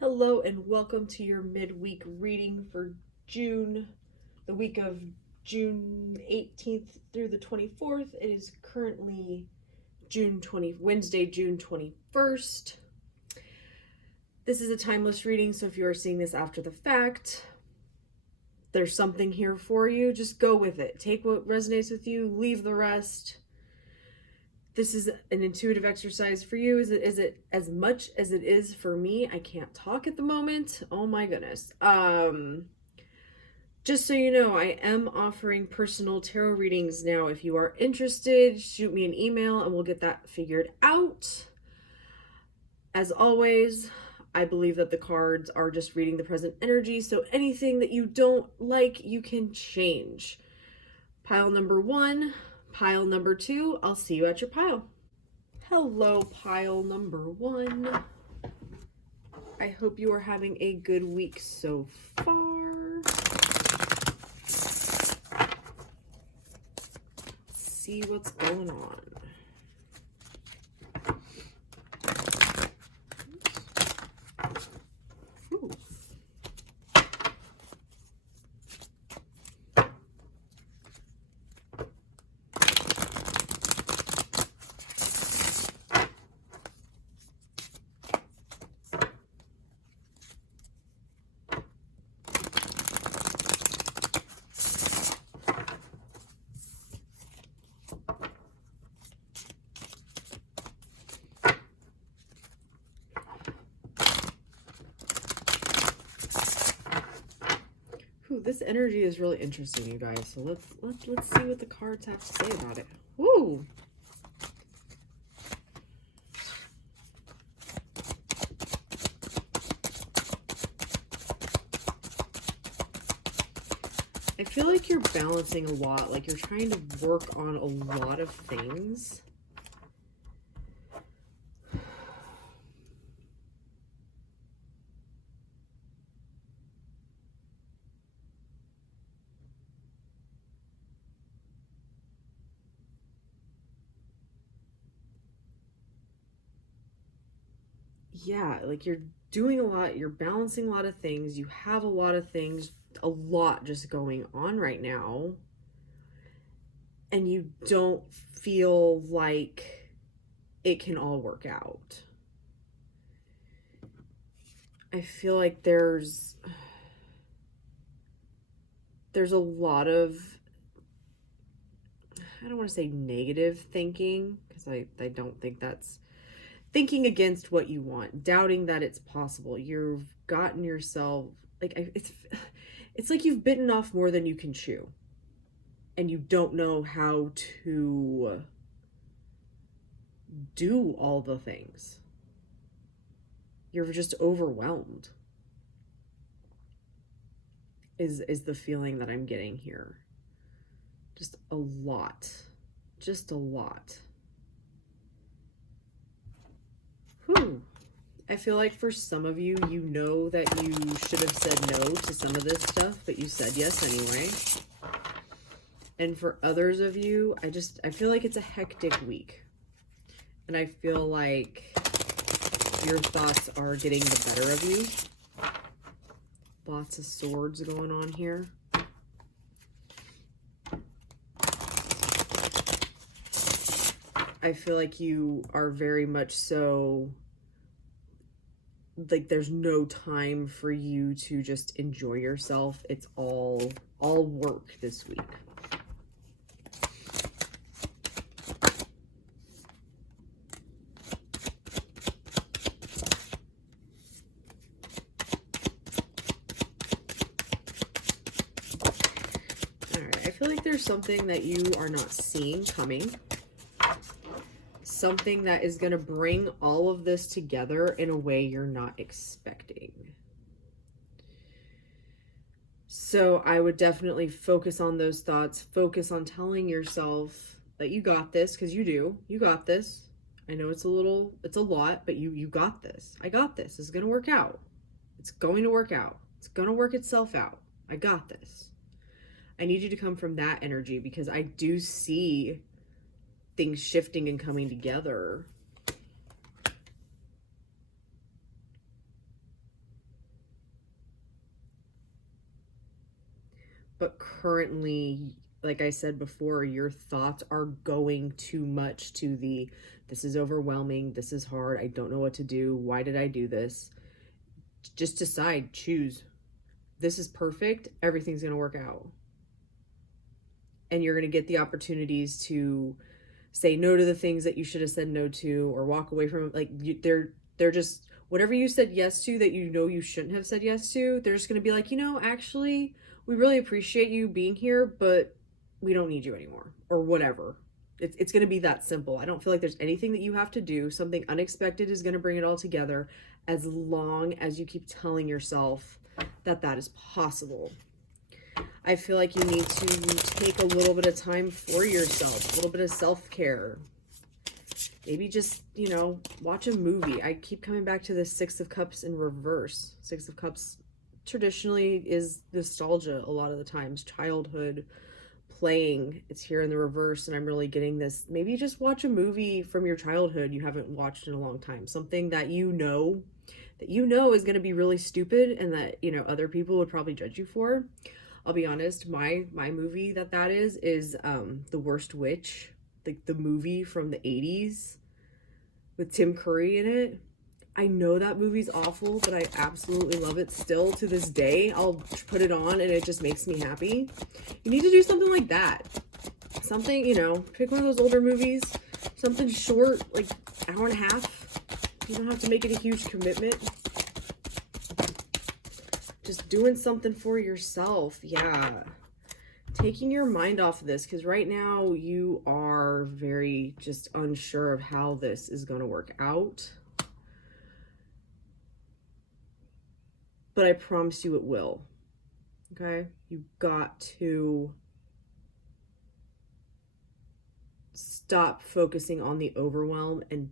Hello and welcome to your midweek reading for June, the week of June 18th through the 24th. It is currently Wednesday, June 21st. This is a timeless reading, so if you are seeing this after the fact, there's something here for you. Just go with it. Take what resonates with you, leave the rest. This is an intuitive exercise for you. Is it as much as it is for me? I can't talk at the moment. Oh my goodness. Just so you know, I am offering personal tarot readings now. If you are interested, shoot me an email and we'll get that figured out. As always, I believe that the cards are just reading the present energy, so anything that you don't like, you can change. Pile number 1, pile number 2, I'll see you at your pile. Hello, pile number 1. I hope you are having a good week so far. Let's see what's going on. Ooh. This energy is really interesting, you guys. So let's see what the cards have to say about it. Woo! I feel like you're balancing a lot, like you're trying to work on a lot of things. Yeah, like you're doing a lot, you're balancing a lot of things, you have a lot of things, a lot just going on right now, and you don't feel like it can all work out. I feel like there's a lot of, I don't want to say negative thinking, because I don't think that's thinking against what you want, doubting that it's possible. You've gotten yourself, like, it's like you've bitten off more than you can chew, and you don't know how to do all the things. You're just overwhelmed, is the feeling that I'm getting here. Just a lot. Just a lot. Whew. I feel like for some of you, you know that you should have said no to some of this stuff, but you said yes anyway. And for others of you, I feel like it's a hectic week. And I feel like your thoughts are getting the better of you. Lots of swords going on here. I feel like you are very much so, like, there's no time for you to just enjoy yourself. It's all work this week. All right, I feel like there's something that you are not seeing coming. Something that is going to bring all of this together in a way you're not expecting. So I would definitely focus on those thoughts. Focus on telling yourself that you got this, because you do. You got this. I know it's a lot, but you got this. I got this. It's going to work out. It's going to work out. It's going to work itself out. I got this. I need you to come from that energy, because I do see things shifting and coming together. but currently, like I said before, your thoughts are going too much to the, this is overwhelming, this is hard, I don't know what to do, why did I do this? Just decide, choose. This is perfect, everything's going to work out. And you're going to get the opportunities to say no to the things that you should have said no to, or walk away from, like, they're just, whatever you said yes to that you know you shouldn't have said yes to, they're just going to be like, actually, we really appreciate you being here, but we don't need you anymore, or whatever. It's going to be that simple. I don't feel like there's anything that you have to do. Something unexpected is going to bring it all together, as long as you keep telling yourself that that is possible. I feel like you need to take a little bit of time for yourself, a little bit of self-care. Maybe just, watch a movie. I keep coming back to the Six of Cups in reverse. Six of Cups traditionally is nostalgia a lot of the times, childhood, playing. It's here in the reverse, and I'm really getting this. Maybe just watch a movie from your childhood you haven't watched in a long time. Something that you know is going to be really stupid, and that, other people would probably judge you for. I'll be honest, my movie that is The Worst Witch, the movie from the 80s with Tim Curry in it. I know that movie's awful, but I absolutely love it still to this day. I'll put it on and it just makes me happy. You need to do something like that. Something, pick one of those older movies, something short, like hour and a half. You don't have to make it a huge commitment. Just doing something for yourself. Yeah. Taking your mind off of this, because right now you are very just unsure of how this is going to work out. But I promise you it will. Okay? You've got to stop focusing on the overwhelm and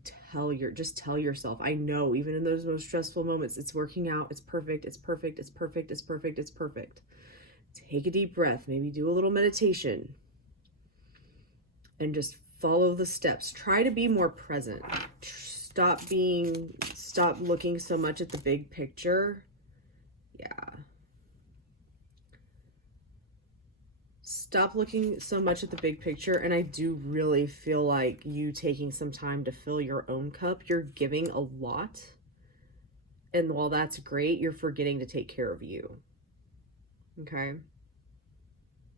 just tell yourself, I know, even in those most stressful moments, it's working out, it's perfect, it's perfect, it's perfect, it's perfect, it's perfect. Take a deep breath, maybe do a little meditation, and just follow the steps. Try to be more present. Stop looking so much at the big picture. Yeah. Stop looking so much at the big picture. And I do really feel like you taking some time to fill your own cup, you're giving a lot. And while that's great, you're forgetting to take care of you. Okay?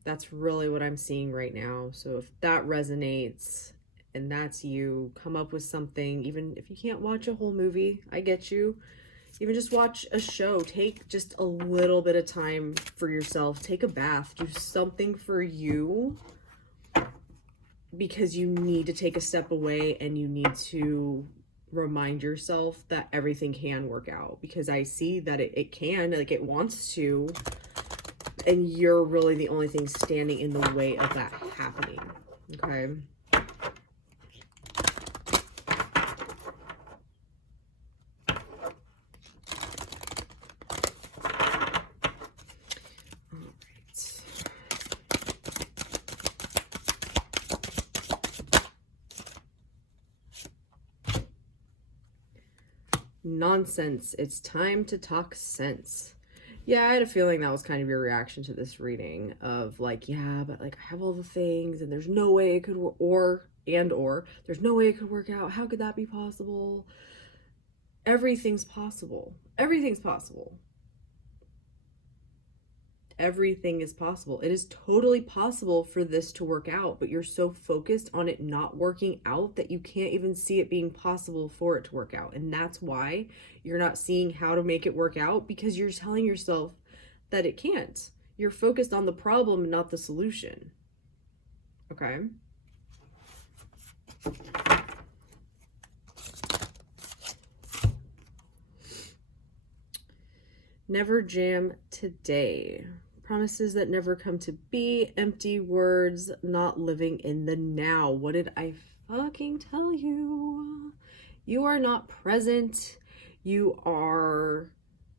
That's really what I'm seeing right now. So if that resonates and that's you, come up with something. Even if you can't watch a whole movie, I get you. Even just watch a show. Take just a little bit of time for yourself. Take a bath. Do something for you, because you need to take a step away and you need to remind yourself that everything can work out, because I see that it can, like it wants to, and you're really the only thing standing in the way of that happening. Okay? Nonsense. It's time to talk sense. Yeah, I had a feeling that was kind of your reaction to this reading of like, yeah, but like I have all the things and there's no way it could or there's no way it could work out. How could that be possible? Everything's possible. Everything's possible. Everything is possible. It is totally possible for this to work out, but you're so focused on it not working out that you can't even see it being possible for it to work out. And that's why you're not seeing how to make it work out, because you're telling yourself that it can't. You're focused on the problem and not the solution. Okay? Never jam today. Promises that never come to be, empty words, not living in the now. What did I fucking tell you? You are not present. You are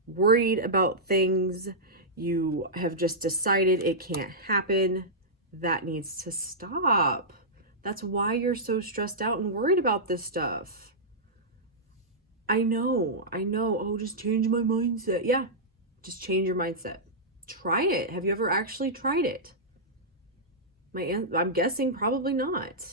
worried about things. You have just decided it can't happen. That needs to stop. That's why you're so stressed out and worried about this stuff. I know. Oh, just change my mindset. Yeah, just change your mindset. try it. Have you ever actually tried it? I'm guessing probably not.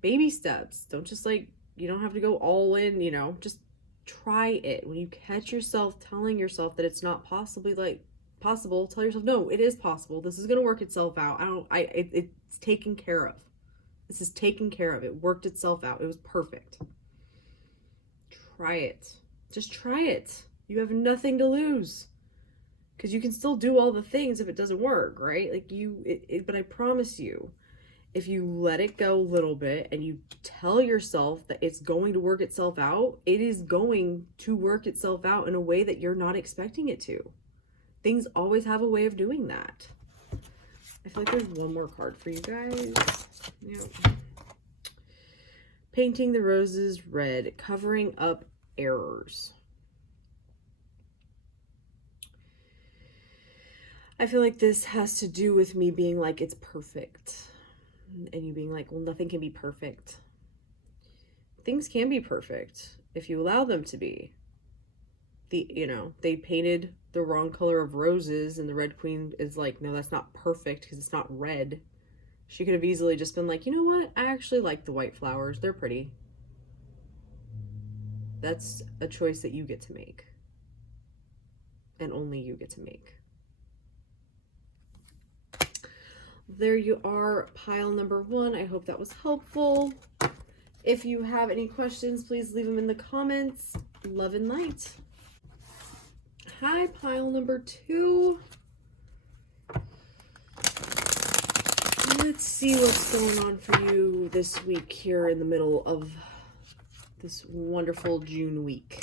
Baby steps. Don't just like, you don't have to go all in, just try it. When you catch yourself telling yourself that it's not possibly like possible, tell yourself, no, it is possible. This is going to work itself out. It's taken care of. This is taken care of. It worked itself out. It was perfect. Try it. Just try it. You have nothing to lose. Because you can still do all the things if it doesn't work, right? Like but I promise you, if you let it go a little bit and you tell yourself that it's going to work itself out, it is going to work itself out in a way that you're not expecting it to. Things always have a way of doing that. I feel like there's one more card for you guys. Yeah. Painting the roses red, covering up errors. I feel like this has to do with me being like, it's perfect. And you being like, well, nothing can be perfect. Things can be perfect if you allow them to be. They painted the wrong color of roses, and the Red Queen is like, no, that's not perfect because it's not red. She could have easily just been like, you know what? I actually like the white flowers. They're pretty. That's a choice that you get to make. And only you get to make. There you are, pile number 1. I hope that was helpful. If you have any questions, please leave them in the comments. Love and light. Hi, pile number 2. Let's see what's going on for you this week here in the middle of this wonderful June week.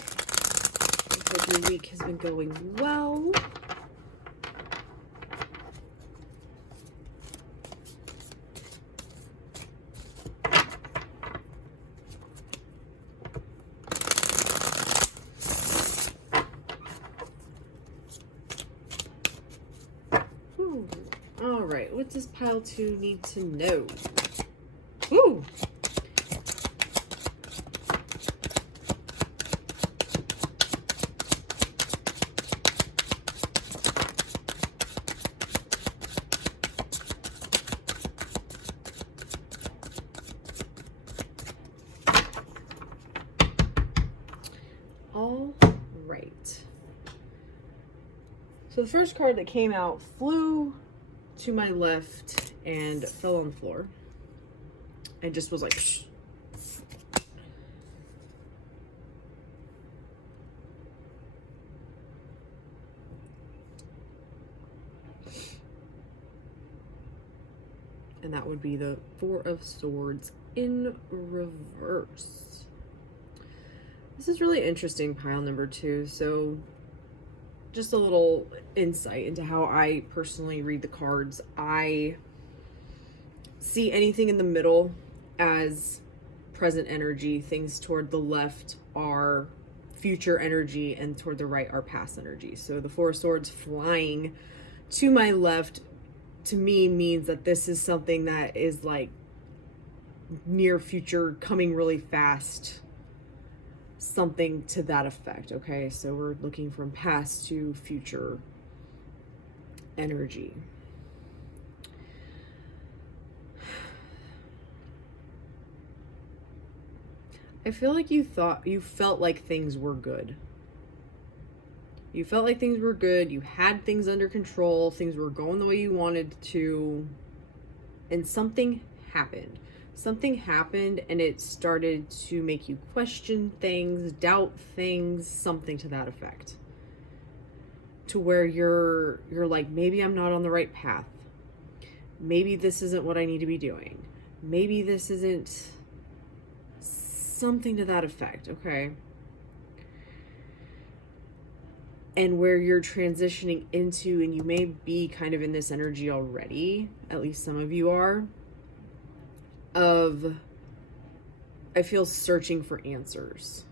I hope your week has been going well. All right, what does pile 2 need to know? Ooh. All right. So the first card that came out flew to my left and fell on the floor and just was like, psh. And that would be the Four of Swords in reverse. This is really interesting, pile number 2. So just a little insight into how I personally read the cards. I see anything in the middle as present energy. Things toward the left are future energy, and toward the right are past energy. So the Four of Swords flying to my left, to me, means that this is something that is like near future, coming really fast. Something to that effect. Okay, so we're looking from past to future energy. I feel like you felt like things were good. You felt like things were good. You had things under control. Things were going the way you wanted to. And something happened. Something happened and it started to make you question things, doubt things, something to that effect. To where you're like, maybe I'm not on the right path. Maybe this isn't what I need to be doing. Maybe this isn't, something to that effect, okay? And where you're transitioning into, and you may be kind of in this energy already, at least some of you are, of, I feel searching for answers.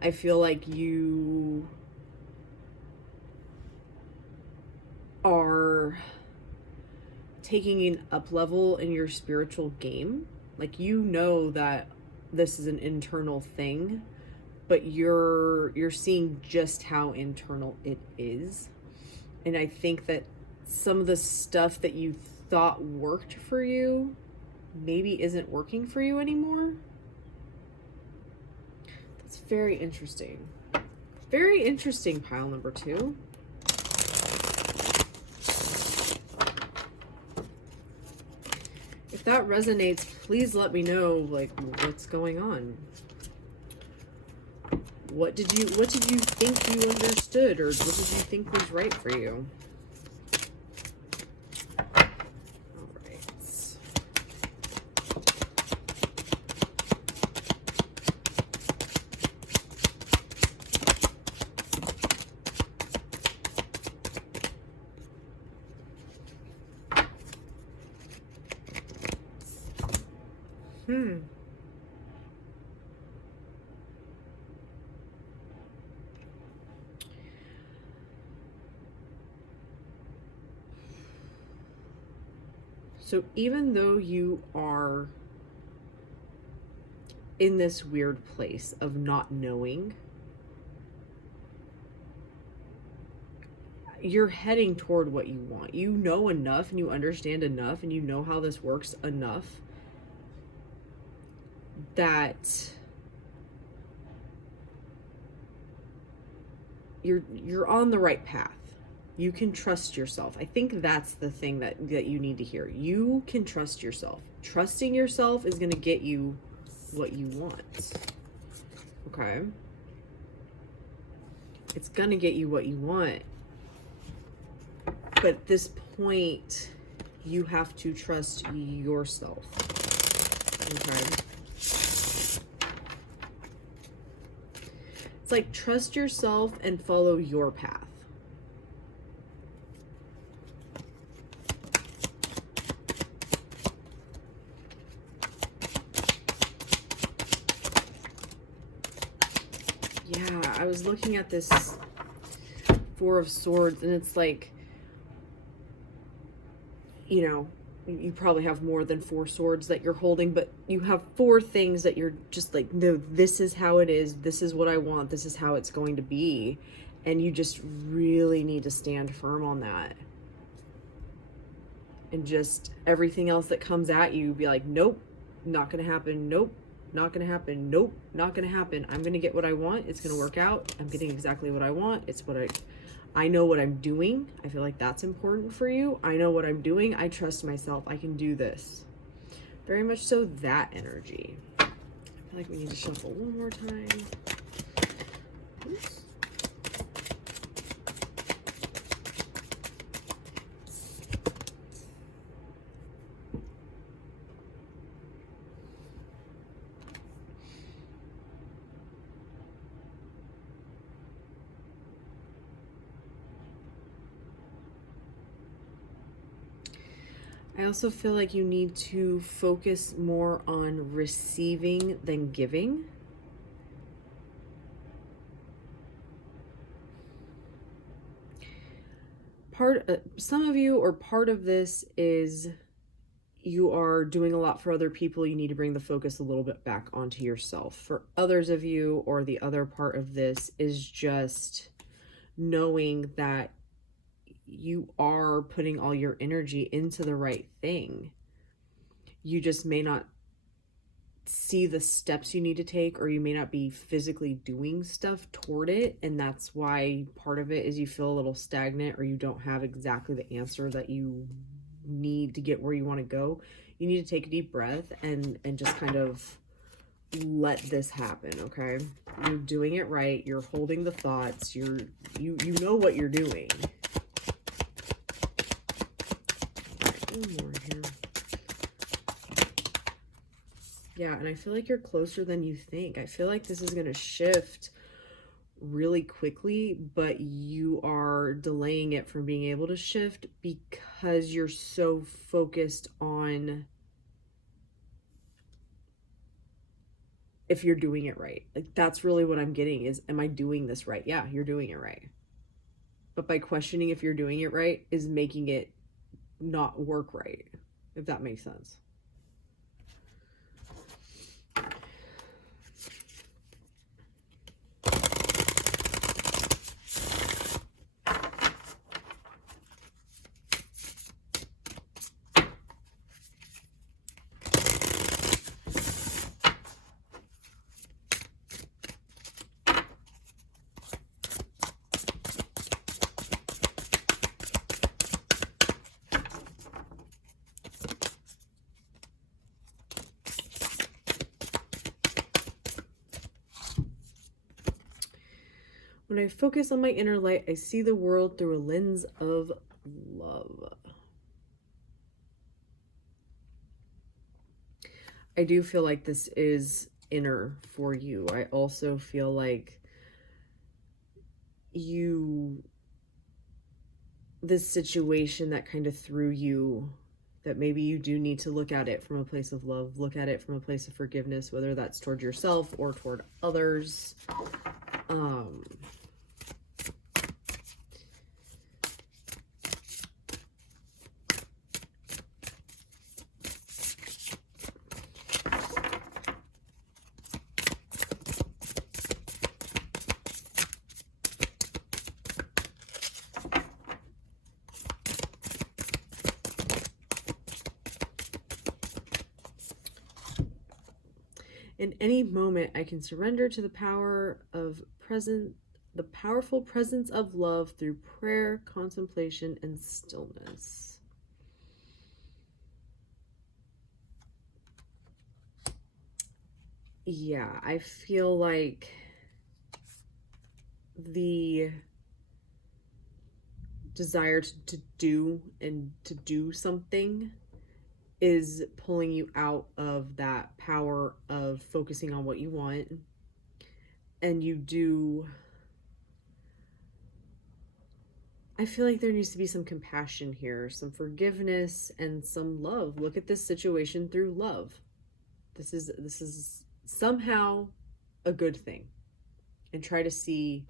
I feel like you are taking an up level in your spiritual game. Like, you know that this is an internal thing, but you're seeing just how internal it is. And I think that some of the stuff that you thought worked for you maybe isn't working for you anymore. That's very interesting. Very interesting, pile number 2. If that resonates, please let me know, like, what's going on. What did you think you understood, or what did you think was right for you? All right. So even though you are in this weird place of not knowing, you're heading toward what you want. You know enough and you understand enough and you know how this works enough that you're on the right path. You can trust yourself. I think that's the thing that you need to hear. You can trust yourself. Trusting yourself is going to get you what you want. Okay? It's going to get you what you want. But at this point, you have to trust yourself. Okay? It's like, trust yourself and follow your path. Yeah, I was looking at this 4 of Swords, and it's like, you know, you probably have more than 4 swords that you're holding, but you have 4 things that you're just like, no, this is how it is. This is what I want. This is how it's going to be. And you just really need to stand firm on that. And just everything else that comes at you, be like, nope, not going to happen. Nope, not going to happen. Nope, not going to happen. I'm going to get what I want. It's going to work out. I'm getting exactly what I want. It's what I know what I'm doing. I feel like that's important for you. I know what I'm doing. I trust myself. I can do this. Very much so that energy. I feel like we need to shuffle one more time. Oops. I also feel like you need to focus more on receiving than giving. Some of you, or part of this is you are doing a lot for other people. You need to bring the focus a little bit back onto yourself. For others of you, or the other part of this is just knowing that you are putting all your energy into the right thing. You just may not see the steps you need to take, or you may not be physically doing stuff toward it, and that's why part of it is you feel a little stagnant, or you don't have exactly the answer that you need to get where you want to go. You need to take a deep breath and just kind of let this happen. Okay, you're doing it right. You're holding the thoughts. You know what you're doing. One more here. Yeah, and I feel like you're closer than you think. I feel like this is going to shift really quickly, but you are delaying it from being able to shift because you're so focused on if you're doing it right. Like, that's really what I'm getting is, am I doing this right? Yeah, you're doing it right. But by questioning if you're doing it right is making it not work right, if that makes sense. When I focus on my inner light, I see the world through a lens of love. I do feel like this is inner for you. I also feel like this situation that kind of threw you, that maybe you do need to look at it from a place of love, look at it from a place of forgiveness, whether that's toward yourself or toward others. In any moment, I can surrender to the powerful presence of love through prayer, contemplation, and stillness. Yeah, I feel like the desire to do something is pulling you out of that power of focusing on what you want. And I feel like there needs to be some compassion here, some forgiveness, and some love. Look at this situation through love. This is somehow a good thing, and try to see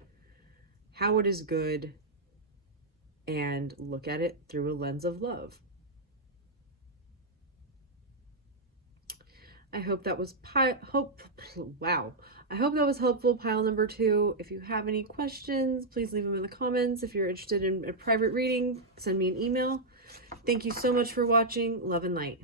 how it is good and look at it through a lens of love. I hope that was I hope that was helpful, pile number 2. If you have any questions, please leave them in the comments. If you're interested in a private reading, send me an email. Thank you so much for watching. Love and light.